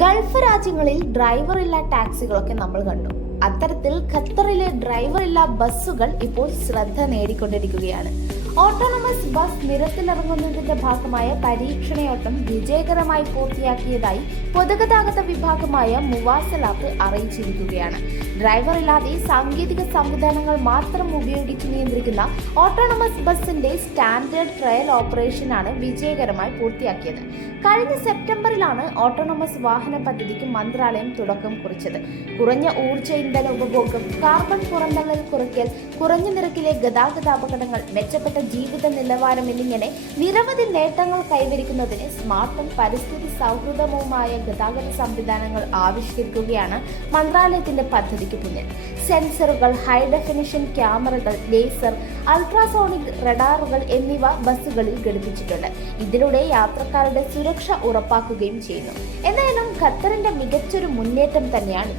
Gulf രാജ്യങ്ങളിൽ ഡ്രൈവറില്ലാ ടാക്സികളൊക്കെ നമ്മൾ കണ്ടു. അത്തരത്തിൽ ഖത്തറിലെ ഡ്രൈവറില്ലാ ബസ്സുകൾ ഇപ്പോൾ ശ്രദ്ധ നേടിക്കൊണ്ടിരിക്കുകയാണ്. ഓട്ടോണമസ് ബസ് നിരത്തിലിറങ്ങുന്നതിന്റെ ഭാഗമായ പരീക്ഷണയോട്ടം വിജയകരമായി പൂർത്തിയാക്കിയതായി പൊതുഗതാഗത വിഭാഗമായ മുവാസലാത്ത് അറിയിച്ചിരിക്കുകയാണ്. ഡ്രൈവറില്ലാതെ സാങ്കേതിക സംവിധാനങ്ങൾ മാത്രം ഉപയോഗിച്ച് നിയന്ത്രിക്കുന്ന ഓട്ടോണമസ് ബസിന്റെ സ്റ്റാൻഡേർഡ് ട്രയൽ ഓപ്പറേഷനാണ് വിജയകരമായി പൂർത്തിയാക്കിയത്. കഴിഞ്ഞ സെപ്റ്റംബറിലാണ് ഓട്ടോണമസ് വാഹന പദ്ധതിക്ക് മന്ത്രാലയം തുടക്കം കുറിച്ചത്. കുറഞ്ഞ ഊർജ്ജ ഇന്ധന ഉപഭോഗം, കാർബൺ പുറന്തള്ളൽ കുറയ്ക്കൽ, കുറഞ്ഞ നിരക്കിലെ ഗതാഗത അപകടങ്ങൾ, മെച്ചപ്പെട്ട ജീവിത നിലവാരം എന്നിങ്ങനെ നിരവധി നേട്ടങ്ങൾ കൈവരിക്കുന്നതിന് സ്മാർട്ടും പരിസ്ഥിതി സൗഹൃദവുമായ ഗതാഗത സംവിധാനങ്ങൾ ആവിഷ്കരിക്കുകയാണ് മന്ത്രാലയത്തിന്റെ പദ്ധതിക്ക് പിന്നിൽ. സെൻസറുകൾ, ഹൈ ഡെഫിനിഷൻ ക്യാമറകൾ, ലേസർ, അൾട്രാസോണിക് റഡാറുകൾ എന്നിവ ബസ്സുകളിൽ ഘടിപ്പിച്ചിട്ടുണ്ട്. ഇതിലൂടെ യാത്രക്കാരുടെ സുരക്ഷ ഉറപ്പാക്കുകയും ചെയ്യുന്നു. എന്തായാലും ഖത്തറിന്റെ മികച്ചൊരു മുന്നേറ്റം തന്നെയാണ്.